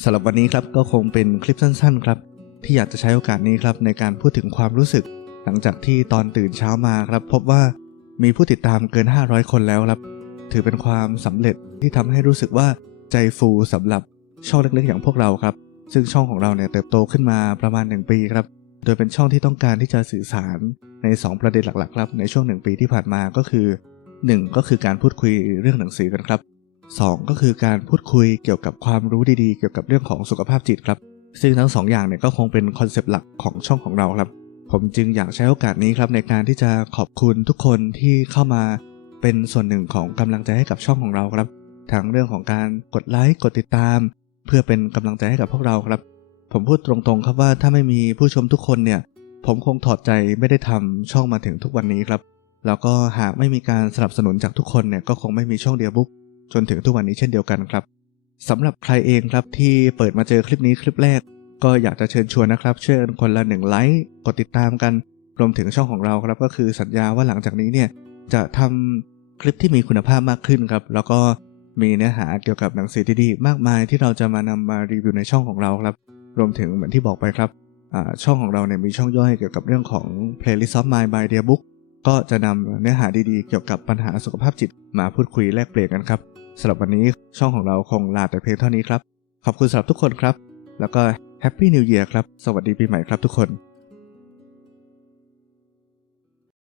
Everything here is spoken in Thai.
สำหรับวันนี้ครับก็คงเป็นคลิปสั้น ๆ ครับ ที่อยากจะใช้โอกาสนี้ครับในการพูดถึงความรู้สึก หลังจากที่ตอนตื่นเช้ามาครับพบว่ามีผู้ติดตามเกิน 500 คนแล้วครับ ถือเป็นความสำเร็จที่ทำให้รู้สึกว่าใจฟูสำหรับช่องเล็กๆ อย่างพวกเราครับ ซึ่งช่องของเราเนี่ยเติบโตขึ้นมาประมาณ 1 ปีครับ โดยเป็นช่องที่ต้องการที่จะสื่อสารใน 2 ประเด็นหลักๆ ครับในช่วง 1 ปีที่ผ่านมาก็คือ 1 ก็คือการพูดคุยเรื่องหนังสือกันครับ 2 ก็คือการพูดคุยเกี่ยวกับความรู้ดีๆ เกี่ยวกับเรื่องของสุขภาพจิตครับ ซึ่งทั้งสองอย่างเนี่ยก็คงเป็นคอนเซปต์หลักของช่องของเราครับ ผมจึงอยากใช้โอกาสนี้ครับในการที่จะขอบคุณทุกคนที่เข้ามาเป็นส่วนหนึ่งของกำลังใจให้กับช่องของเราครับทั้งเรื่องของการกดไลค์กดติดตาม เพื่อเป็นกำลังใจให้กับพวกเราครับ ผมพูดตรงๆครับว่าถ้าไม่มีผู้ชมทุกคนเนี่ยผมคงถอดใจไม่ได้ทำช่องมาถึงทุกวันนี้ครับ แล้วก็หากไม่มีการสนับสนุนจากทุกคนเนี่ยก็คงไม่มีช่องเดียบุ๊ก จนถึงทุกวันนี้เช่นเดียวกันครับสำหรับใครเองครับที่เปิดมาเจอคลิปนี้คลิปแรก ก็อยากจะเชิญชวนนะครับช่วยกันคนละหนึ่งไลค์กดติดตามกันรวมถึงช่องของเราครับก็คือสัญญาว่าหลังจากนี้เนี่ยจะทำคลิปที่มีคุณภาพมากขึ้นครับแล้วก็มีเนื้อหาเกี่ยวกับหนังสือดีๆมากมายที่เราจะมานำมารีวิวในช่องของเราครับ รวมถึงเหมือนที่บอกไปครับช่องของเราเนี่ยมีช่องย่อยเกี่ยวกับเรื่องของ Playlist of My by Dear Book ก็จะนำเนื้อหาดีๆ เกี่ยวกับปัญหาสุขภาพจิตมาพูดคุยแลกเปลี่ยนกันครับ สำหรับวันนี้ช่องของเราคงลาแต่เพียงเท่านี้ครับ ขอบคุณสำหรับทุกคนครับ แล้วก็แฮปปี้นิวเอียร์ครับ สวัสดีปีใหม่ครับทุกคน